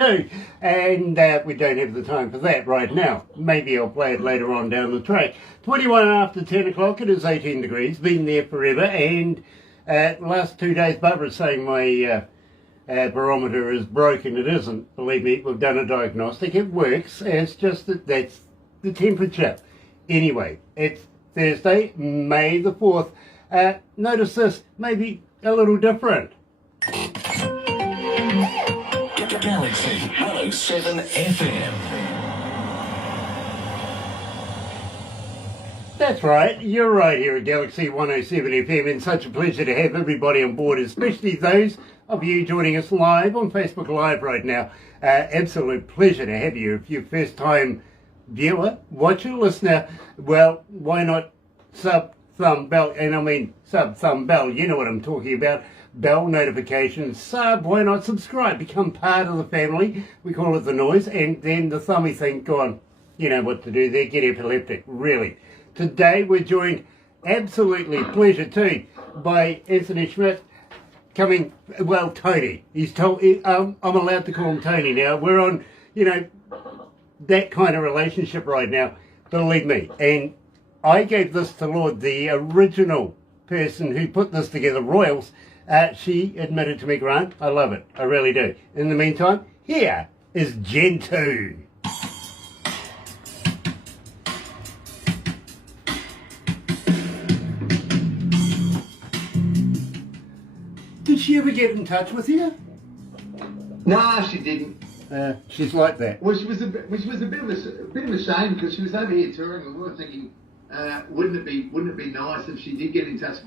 do, and we don't have the time for that right now. Maybe I'll play it later on down the track. 21 after 10 o'clock, it is 18 degrees, been there forever, and last 2 days Barbara's saying my barometer is broken. It isn't, believe me, we've done a diagnostic, it works, it's just that that's the temperature. Anyway, it's Thursday, May the 4th. Notice this, maybe a little different. Galaxy107fm. That's right, you're right here at Galaxy 107 FM, and such a pleasure to have everybody on board, especially those of you joining us live on Facebook Live right now. Absolute pleasure to have you. If you're first time viewer, watcher, listener, well, why not sub, thumb, bell, and I mean sub, thumb, bell, you know what I'm talking about. Bell notifications, sub, why not subscribe, become part of the family, we call it the noise, and then the thummy thing, go on, you know what to do there, get epileptic, really. Today we're joined, absolutely pleasure too, by Anthony Schmidt, coming, well, Tony, he's told, I'm allowed to call him Tony now, we're on, you know, that kind of relationship right now, believe me, and I gave this to Lord, the original person who put this together, Royals. She admitted to me, Grant, I love it. I really do. In the meantime, here is Gen2. Did she ever get in touch with you? No, she didn't. She's like that. Which was a bit of a shame, because she was over here touring, and we were thinking, wouldn't it be nice if she did get in touch?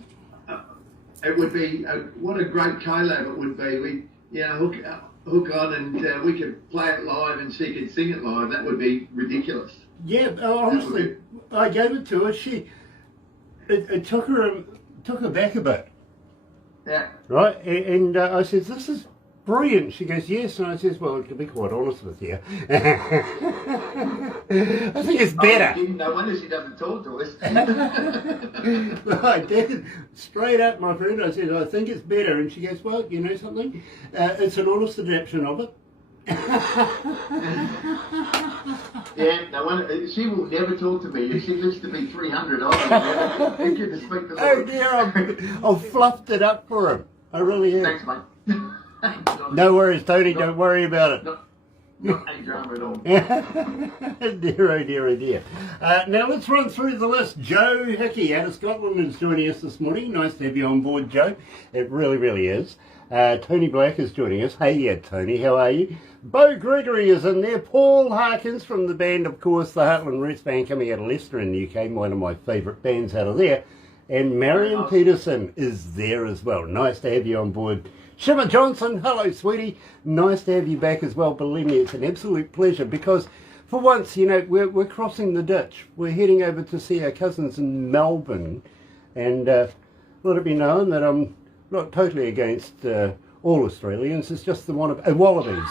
It would be what a great collab it would be. We, you know, hook on, and we could play it live, and she could sing it live. That would be ridiculous. Yeah, honestly, I gave it to her. It took her back a bit. Yeah. Right, and I said, "This is brilliant." She goes, "Yes," and I says, "Well, to be quite honest with you, I think it's better." No wonder she doesn't talk to us. I did, straight up, my friend. I said, "I think it's better," and she goes, "Well, you know something? It's an honest adaptation of it." Yeah, no wonder she will never talk to me. She lives to be 300 odd. Thank you to speak to Oh dear, I've fluffed it up for him. I really have. Thanks, mate. No worries, Tony. Don't worry about it. Not any drama at all. Dear, oh dear, oh dear. Now let's run through the list. Joe Hickey out of Scotland is joining us this morning. Nice to have you on board, Joe. It really, really is. Tony Black is joining us. Hey, yeah, Tony, how are you? Bo Gregory is in there. Paul Harkins from the band, of course, the Heartland Roots Band, coming out of Leicester in the UK, one of my favourite bands out of there. And Marion Peterson is there as well. Nice to have you on board. Shimmer Johnson, hello sweetie, nice to have you back as well. Believe me, it's an absolute pleasure, because for once, you know, we're crossing the ditch. We're heading over to see our cousins in Melbourne, and let it be known that I'm not totally against all Australians. It's just the one of wallabies.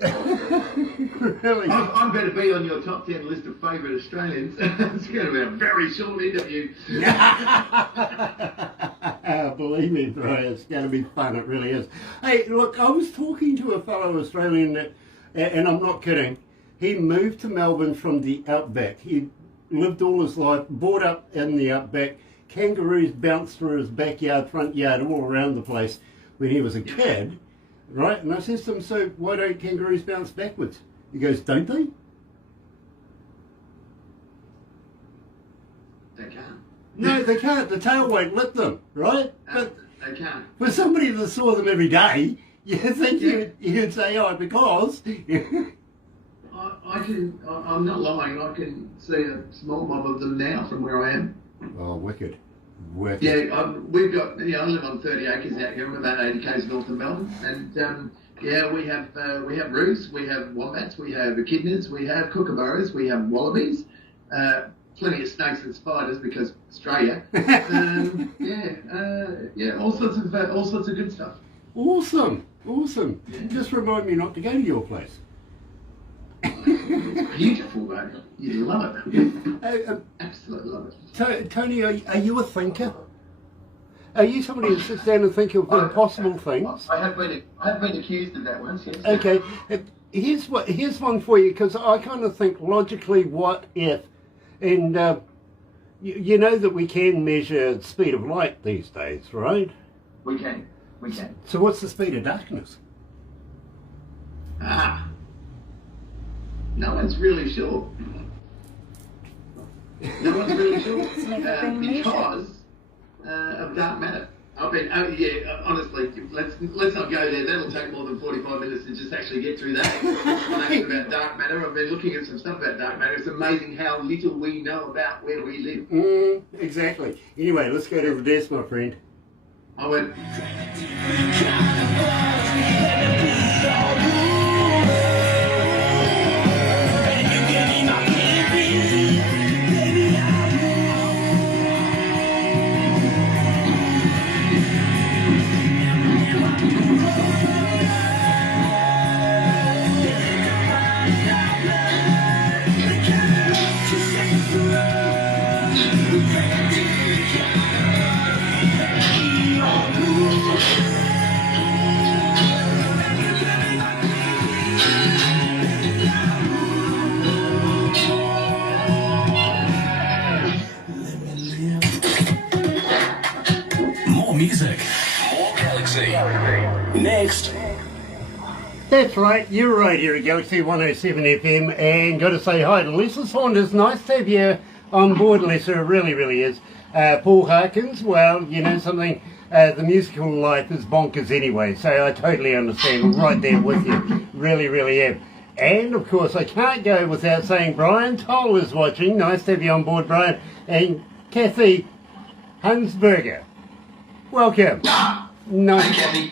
Really? I'm going to be on your top 10 list of favourite Australians. It's going to be a very short interview. Believe me, bro, it's going to be fun. It really is. Hey, look, I was talking to a fellow Australian that, and I'm not kidding, he moved to Melbourne from the outback. He lived all his life, brought up in the outback. Kangaroos bounced through his backyard, front yard, all around the place when he was a kid. Right, and I says to him, so why don't kangaroos bounce backwards? He goes, don't they? They can't. No, they can't. The tail won't lift them, right? But they can't. for somebody that saw them every day, you think you'd say, oh, because... I'm not lying, I can see a small mob of them now from where I am. Oh, wicked. Wicked. Yeah, we've got, you know, I live on 30 acres out here. I'm about 80 k's north of Melbourne, and yeah, we have roos, we have wombats, we have echidnas, we have kookaburras, we have wallabies, plenty of snakes and spiders because Australia. Yeah, all sorts of good stuff. Awesome. Yeah. Just remind me not to go to your place. It's beautiful, though. You love it. Absolutely love it. Tony, are you a thinker? Are you somebody that sits down and think of impossible things? I have been accused of that once, yes. Okay, here's one for you, because I kind of think logically, what if, and you know that we can measure the speed of light these days, right? We can. So what's the speed of darkness? No one's really sure. No one's really sure because of dark matter. Honestly, let's not go there. That'll take more than 45 minutes to just actually get through that. About dark matter. I've been looking at some stuff about dark matter. It's amazing how little we know about where we live. Exactly. Anyway, let's go to the desk, my friend. I went. Music. More Galaxy. Next. That's right, you're right here at Galaxy 107 FM, and got to say hi to Lisa Saunders. Nice to have you on board, Lisa. It really, really is. Paul Harkins, well, you know something, the musical life is bonkers anyway, so I totally understand. Right there with you. Really, really am. And, of course, I can't go without saying Brian Toll is watching. Nice to have you on board, Brian. And Kathy Hunsberger. Welcome. Nice to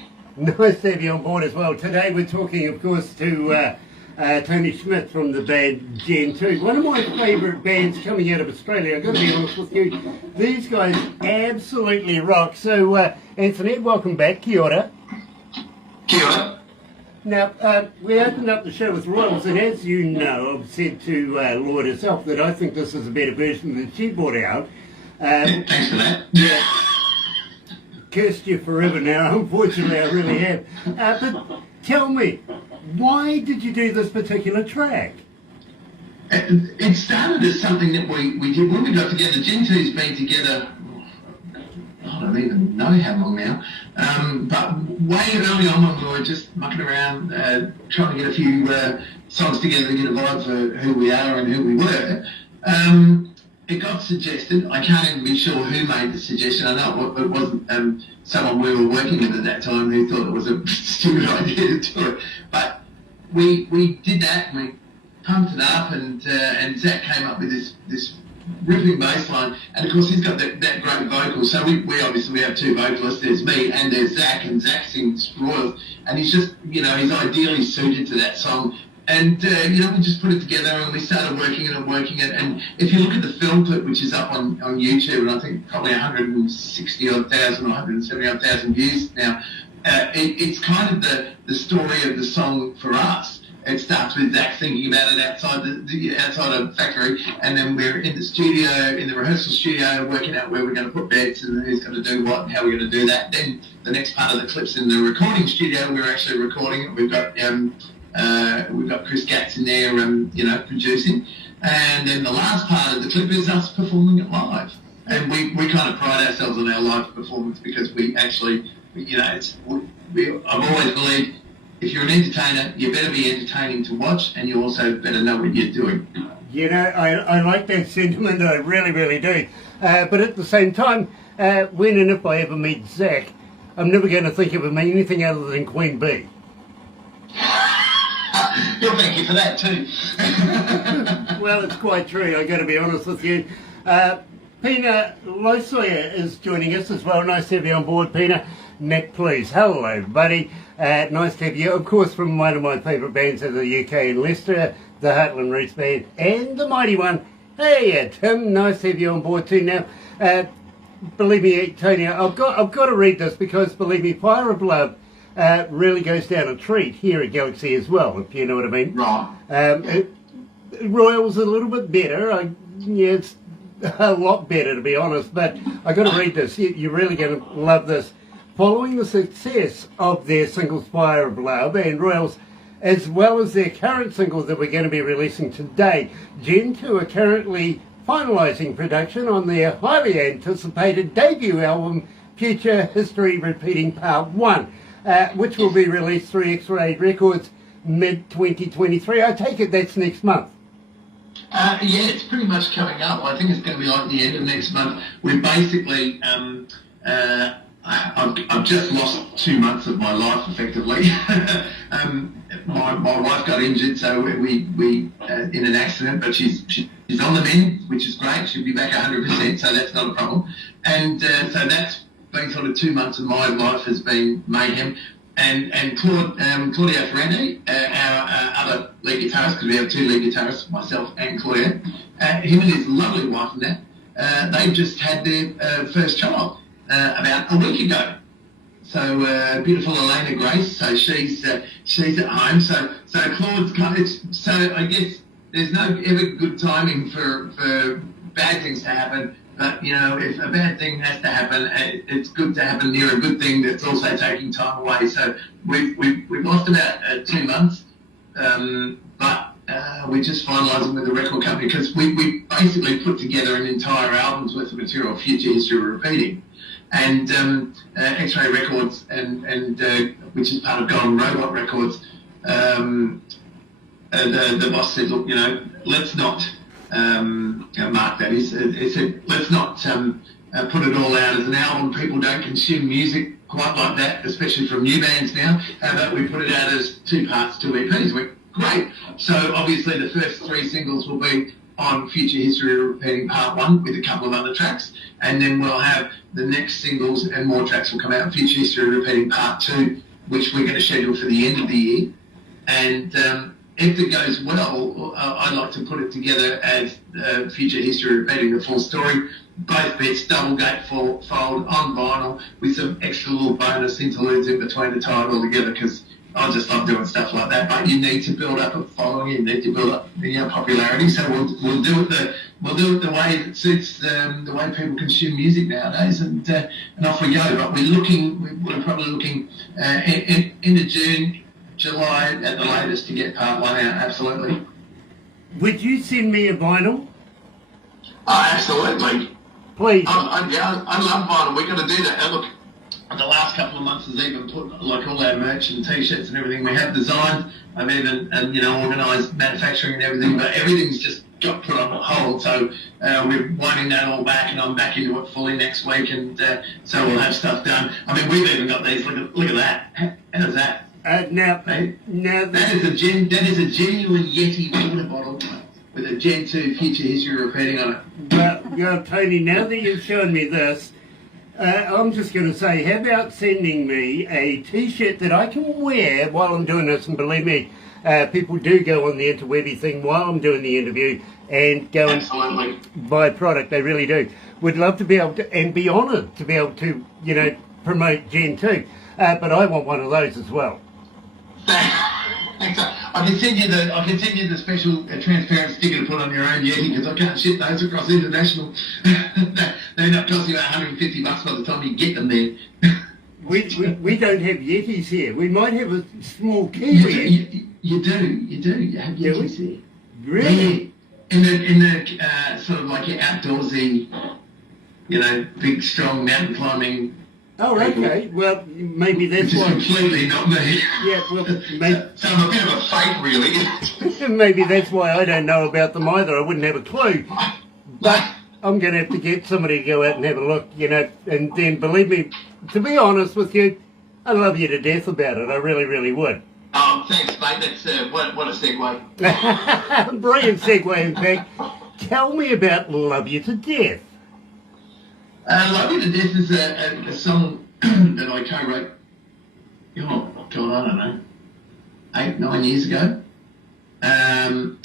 have you on board as well. Today we're talking, of course, to Tony Schmidt from the band Gen2. One of my favourite bands coming out of Australia. I've got to be honest with you. These guys absolutely rock. So, Anthony, welcome back. Kia ora. Kia ora. Now, we opened up the show with Royals, and as you know, I've said to Lloyd herself that I think this is a better version than she brought out. Thanks for that. Yeah. Cursed you forever now, unfortunately I really have. But tell me, why did you do this particular track? It started as something that we did when we got together. Gen2's been together, I don't even know how long now, but way early on when we were just mucking around, trying to get a few songs together to get a vibe for who we are and who we were. It got suggested. I can't even be sure who made the suggestion. I know it wasn't someone we were working with at that time who thought it was a stupid idea to do it. But we did that, and we pumped it up, and Zach came up with this ripping bass line. And of course he's got that great vocal. So we obviously have two vocalists. There's me and there's Zach, and Zach sings Royals, and he's just, he's ideally suited to that song. And, we just put it together and we started working it. And if you look at the film clip, which is up on YouTube, and I think probably 160,000 or 170,000 views now, it's kind of the story of the song for us. It starts with Zach thinking about it outside outside of the factory, and then we're in the studio, in the rehearsal studio, working out where we're going to put beds and who's going to do what and how we're going to do that. Then the next part of the clip's in the recording studio. We're actually recording it. We've got Chris Gatz in there, producing, and then the last part of the clip is us performing it live. And we kind of pride ourselves on our live performance because we actually, I've always believed if you're an entertainer, you better be entertaining to watch, and you also better know what you're doing. I like that sentiment. I really, really do. But at the same time, when and if I ever meet Zach, I'm never going to think of him anything other than Queen Bee. You'll thank you for that too. Well, it's quite true, I've got to be honest with you. Pina Losoya is joining us as well. Nice to have you on board, Pina. Nick, please. Hello, buddy. Nice to have you. Of course, from one of my favourite bands in the UK in Leicester, the Heartland Roots Band, and the mighty one. Hey, Tim. Nice to have you on board too. Now, believe me, Tony, I've got to read this because, believe me, Fire of Love really goes down a treat here at Galaxy as well, if you know what I mean. Right. Royals a little bit better. It's a lot better, to be honest. But I got to read this. You're really going to love this. Following the success of their single Spire of Love and Royals, as well as their current singles that we're going to be releasing today, Gen2 are currently finalising production on their highly anticipated debut album, Future History Repeating Part 1, which will be released through X-Ray Records mid-2023. I take it that's next month. Yeah, it's pretty much coming up. I think it's going to be like the end of next month. We're basically, I've just lost 2 months of my life, effectively. My wife got injured, so we in an accident, but she's on the mend, which is great. She'll be back 100%, so that's not a problem. And so that's been sort of 2 months of my life has been mayhem. And Claudio Ferrante, our other lead guitarist, because we have 2 lead guitarists, myself and Claudio, him and his lovely wife and that, they just had their first child about a week ago. So beautiful Elena Grace, so she's at home. So Claude's kind of, so I guess there's no ever good timing for bad things to happen. But, you know, if a bad thing has to happen, it's good to happen near a good thing that's also taking time away. So we've lost about 2 months, but we're just finalising with the record company because we basically put together an entire album's worth of material, Future History Repeating. And X-Ray Records, and which is part of Golden Robot Records, the boss said, look, you know, let's not... Mark that is, it said, let's not put it all out as an album. People don't consume music quite like that, especially from new bands now. How about we put it out as 2 parts, 2 EPs? We're great. So obviously the first 3 singles will be on Future History Repeating Part 1 with a couple of other tracks, and then we'll have the next singles and more tracks will come out, Future History Repeating Part 2, which we're going to schedule for the end of the year. And if it goes well, I'd like to put it together as Future History Repeating the full story, both bits, double gatefold on vinyl, with some extra little bonus interludes in between to tie it all together, because I just love doing stuff like that. But you need to build up a following, you need to build up popularity. So we'll do it the way it suits the way people consume music nowadays, and off we go. But we're probably looking into June, July at the latest to get part 1 out. Absolutely. Would you send me a vinyl? Oh, absolutely. Please. I love vinyl. We're going to do that. Look, the last couple of months has even put like all our merch and t-shirts and everything we have designed. I've even organised manufacturing and everything, but everything's just got put on hold. So we're winding that all back, and I'm back into it fully next week, and so we'll have stuff done. I mean, we've even got these. Look at that. How's that? Now that is a genuine Yeti water bottle with a Gen2 Future History Repeating on it. Well, Tony, now that you've shown me this, I'm just going to say, how about sending me a T-shirt that I can wear while I'm doing this? And believe me, people do go on the interwebby thing while I'm doing the interview and go and buy product. They really do. Would love to be able to, and be honoured to be able to, promote Gen2. But I want one of those as well. Thanks. I can send you the special transparent sticker to put on your own Yeti, because I can't ship those across international. They end up costing about $150 by the time you get them there. We don't have Yetis here. We might have a small Kiwi. You do. You have Yetis here. Really? Yeah. In the sort of like your outdoorsy, big, strong mountain climbing. Oh, okay. Well, maybe that's why. Which is completely not me. Yeah, well, so I'm a bit of a fake, really. Maybe that's why I don't know about them either. I wouldn't have a clue. But I'm going to have to get somebody to go out and have a look, and then, believe me, to be honest with you, I love you to death about it. I really, really would. Oh, thanks, mate. That's what a segue. Brilliant segue, in fact. Tell me about Love You to Death. Love You to Death is a song that I co-wrote, God, I don't know, 8-9 years ago. And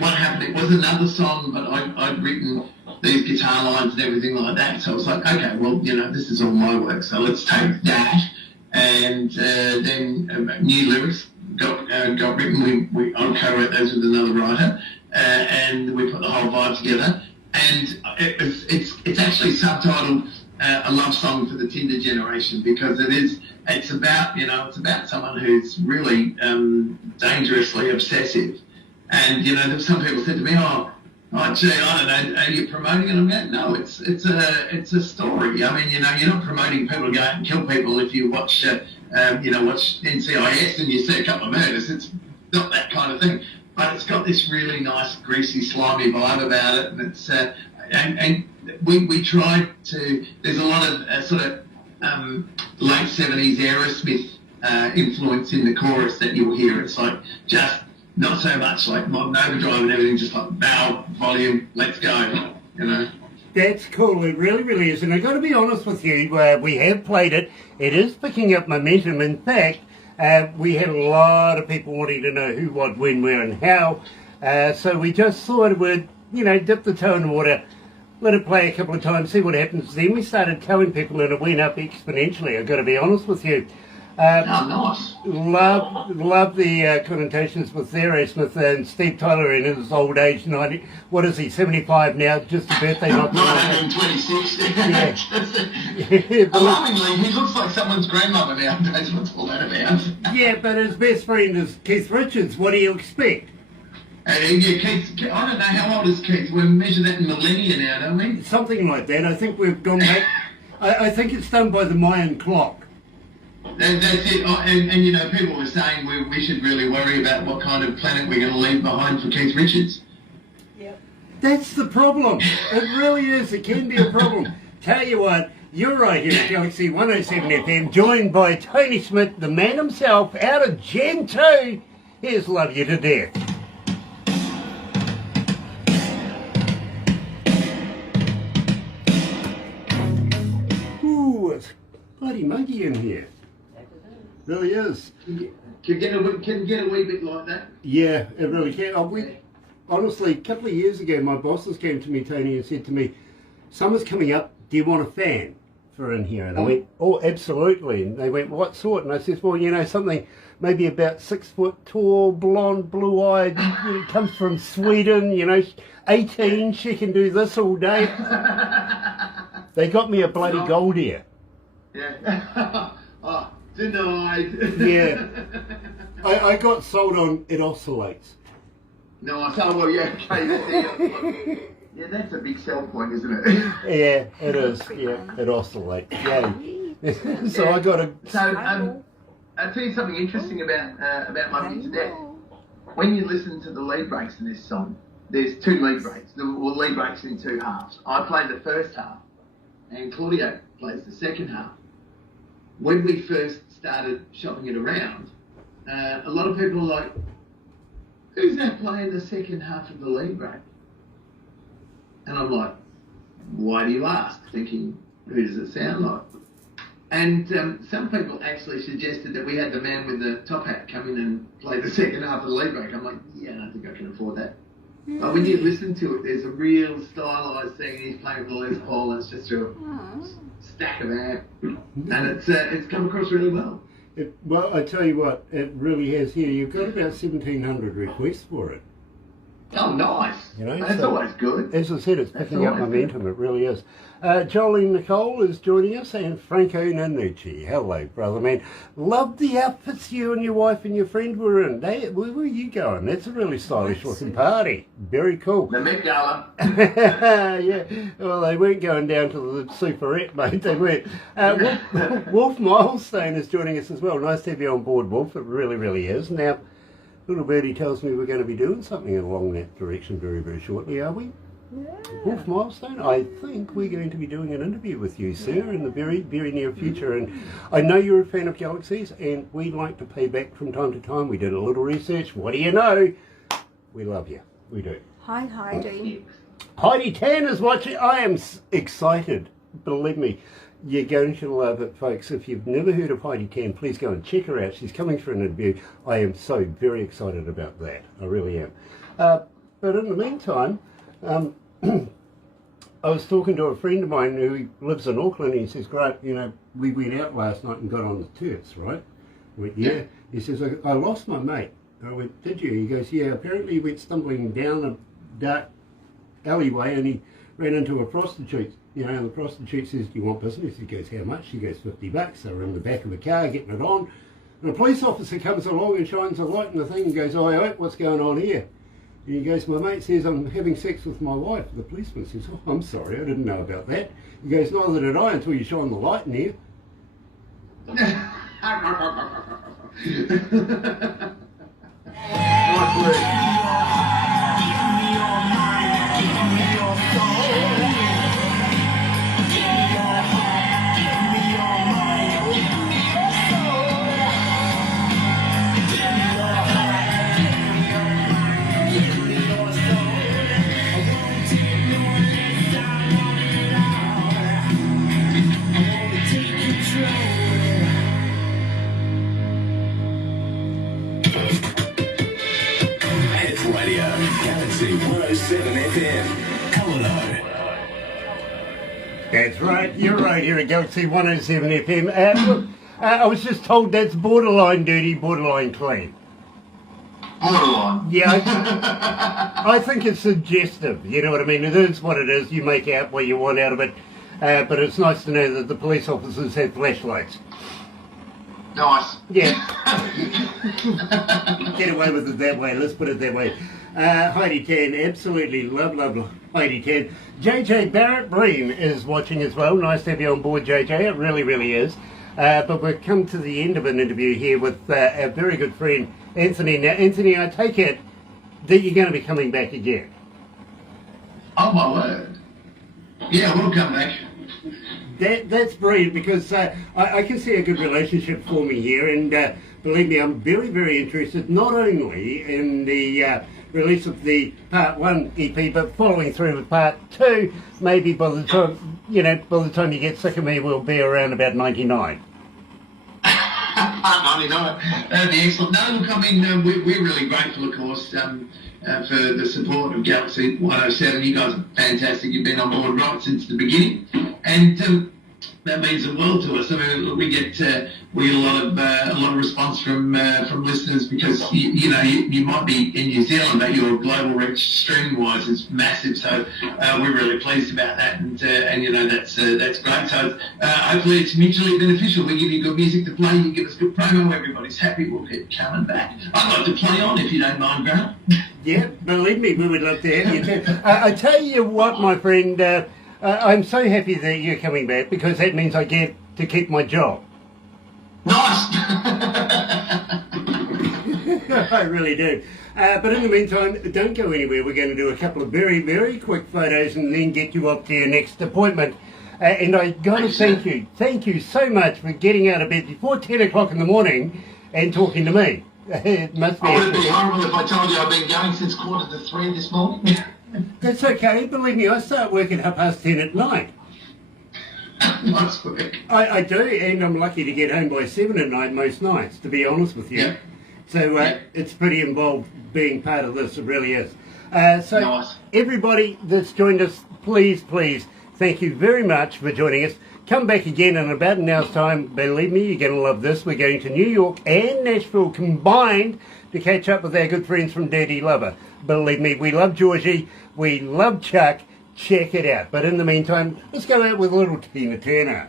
what happened, it was another song, but I'd written these guitar lines and everything like that. So I was like, okay, well, this is all my work, so let's take that. And then new lyrics got written. I co-wrote those with another writer, and we put the whole vibe together. and it's actually subtitled A Love Song for the Tinder Generation, because it's about someone who's really dangerously obsessive. And some people said to me, oh gee, I don't know, are you promoting it? I'm going, no, it's a story. I mean, you're not promoting people to go out and kill people if you watch watch NCIS and you see a couple of murders. It's not that kind of thing. But it's got this really nice, greasy, slimy vibe about it, and it's and we tried to. There's a lot of sort of late '70s Aerosmith influence in the chorus that you'll hear. It's like just not so much like modern overdrive and everything, just like valve, volume, let's go. That's cool. It really, really is. And I've got to be honest with you, we have played it. It is picking up momentum. In fact, we had a lot of people wanting to know who, what, when, where, and how. So we just thought we'd, dip the toe in the water, let it play a couple of times, see what happens. Then we started telling people, and it went up exponentially. I've got to be honest with you. Nice. Love the connotations with Aerosmith and Steve Tyler in his old age, 90. What is he, 75 now? Just a birthday, not 126. Yeah, alarmingly, he looks like someone's grandmother nowadays. What's all that about? Yeah, but his best friend is Keith Richards. What do you expect? Keith, I don't know how old is Keith. We measure that in millennia now, don't we? Something like that. I think we've gone back. I think it's done by the Mayan clock. That's it. And people were saying we should really worry about what kind of planet we're going to leave behind for Keith Richards. Yep. That's the problem. It really is. It can be a problem. Tell you what, you're right here at Galaxy 107 FM, joined by Tony Smith, the man himself, out of Gen2. Here's Love You to Death. Ooh, it's bloody muggy in here. Really is. Can get a wee bit like that. Yeah, it really can. Honestly, a couple of years ago, my bosses came to me, Tony, and said to me, "Summer's coming up. Do you want a fan for in here?" And I went, "Oh, absolutely." And they went, "What sort?" And I said, "Well, something maybe about 6 foot tall, blonde, blue-eyed. Comes from Sweden. 18. She can do this all day." They got me a bloody gold ear. Yeah. Oh. Denied. Yeah. I got sold on it oscillates. No, I thought, well, yeah, okay. Yeah, that's a big sell point, isn't it? Yeah, it is. Yeah, it oscillates. Yeah. So yeah. I got a. So, I'll tell you something interesting about Love You to Death. When you listen to the lead breaks in this song, there's 2 lead breaks. The lead breaks in 2 halves. I played the first half, and Claudio plays the second half. When we first started shopping it around, a lot of people are like, "Who's that playing the second half of the lead break?" And I'm like, "Why do you ask?" Thinking, who does it sound like? And some people actually suggested that we had the man with the top hat come in and play the second half of the lead break. I'm like, yeah, I don't think I can afford that. But when you listen to it, there's a real stylised thing. He's playing with the Les Paul, and it's just a stack of amp, and it's come across really well. Well, I tell you what, it really has here. You've got about 1,700 requests for it. Oh, nice. That's always good. As I said, it's picking up momentum. It really is. Jolene Nicole is joining us, and Franco Nanucci. Hello, brother man. Love the outfits you and your wife and your friend were in. Where were you going? That's a really stylish looking party. Very cool. The Met Gala. Yeah. Well, they weren't going down to the Superette, mate. They weren't. Wolf Milestone is joining us as well. Nice to have you on board, Wolf. It really, really is. Now, little birdie tells me we're going to be doing something along that direction very, very shortly, are we? Yeah. Wolf Milestone, I think we're going to be doing an interview with you, sir, in the very, very near future. And I know you're a fan of Galaxies, and we like to pay back from time to time. We did a little research. What do you know? We love you. We do. Hi, Heidi. Heidi Tan is watching. I am excited. Believe me. You're going to love it, folks. If you've never heard of Heidi Tan, please go and check her out. She's coming for an interview. I am so very excited about that. I really am. But in the meantime, I was talking to a friend of mine who lives in Auckland, and he says, "Great, we went out last night and got on the turfs, right?" I went, "Yeah." He says, I lost my mate." I went, "Did you?" He goes, "Yeah, apparently he went stumbling down a dark alleyway and he ran into a prostitute, and the prostitute says, do you want business? He goes, how much? She goes, $50. They were in the back of a car getting it on. And a police officer comes along and shines a light in the thing and goes, oi, what's going on here? And he goes, my mate says, I'm having sex with my wife. The policeman says, oh, I'm sorry, I didn't know about that. He goes, neither did I until you shine the light in here. Nice work. Hit Radio, Galaxy 107fm, Hello. That's right, you're right here at Galaxy 107 FM. Look, I was just told that's borderline dirty, borderline clean. Borderline. Yeah, I think it's suggestive, you know what I mean? It is what it is, you make out what you want out of it, but it's nice to know that the police officers have flashlights. Nice. Yeah. Get away with it that way, let's put it that way. Heidi Tan, absolutely love Heidi Tan. JJ Barrett Breen is watching as well. Nice to have you on board, JJ. It really, really is. But we've come to the end of an interview here with our very good friend Anthony. Now, Anthony, I take it that you're going to be coming back again. Oh my word. Yeah, we'll come back. That's brilliant, because I can see a good relationship forming here, and believe me, I'm very, very interested not only in the release of the Part 1 EP, but following through with Part 2. Maybe by the time you get sick of me, we'll be around about 99. 99. That'd be excellent. No, look, I mean, we're really grateful, of course, for the support of Galaxy 107. You guys are fantastic. You've been on board right since the beginning, and that means the world to us. I mean, we get a lot of response from listeners, because you might be in New Zealand, but your global reach streaming wise is massive. So we're really pleased about that, and that's great. So hopefully it's mutually beneficial. We give you good music to play, you give us good promo, everybody's happy. We'll keep coming back. I'd like to play on if you don't mind, Grant. Yeah, believe me, we would love to have you too. I tell you what, my friend. I'm so happy that you're coming back, because that means I get to keep my job. Nice! I really do. But in the meantime, don't go anywhere. We're going to do a couple of very, very quick photos and then get you off to your next appointment. And I got to thank you so much for getting out of bed before 10 o'clock in the morning and talking to me. It must be. I would be horrible if I told you I've been going since 2:45 this morning. That's okay. Believe me, I start work at 10:30 at night. Nice work. I do, and I'm lucky to get home by 7 at night most nights, to be honest with you. Yeah. So it's pretty involved being part of this, it really is. So nice. Everybody that's joined us, please, thank you very much for joining us. Come back again in about an hour's time. Believe me, you're going to love this. We're going to New York and Nashville combined to catch up with our good friends from Dirty Lover. Believe me, we love Georgie, we love Chuck. Check it out. But in the meantime, let's go out with a little Tina Turner.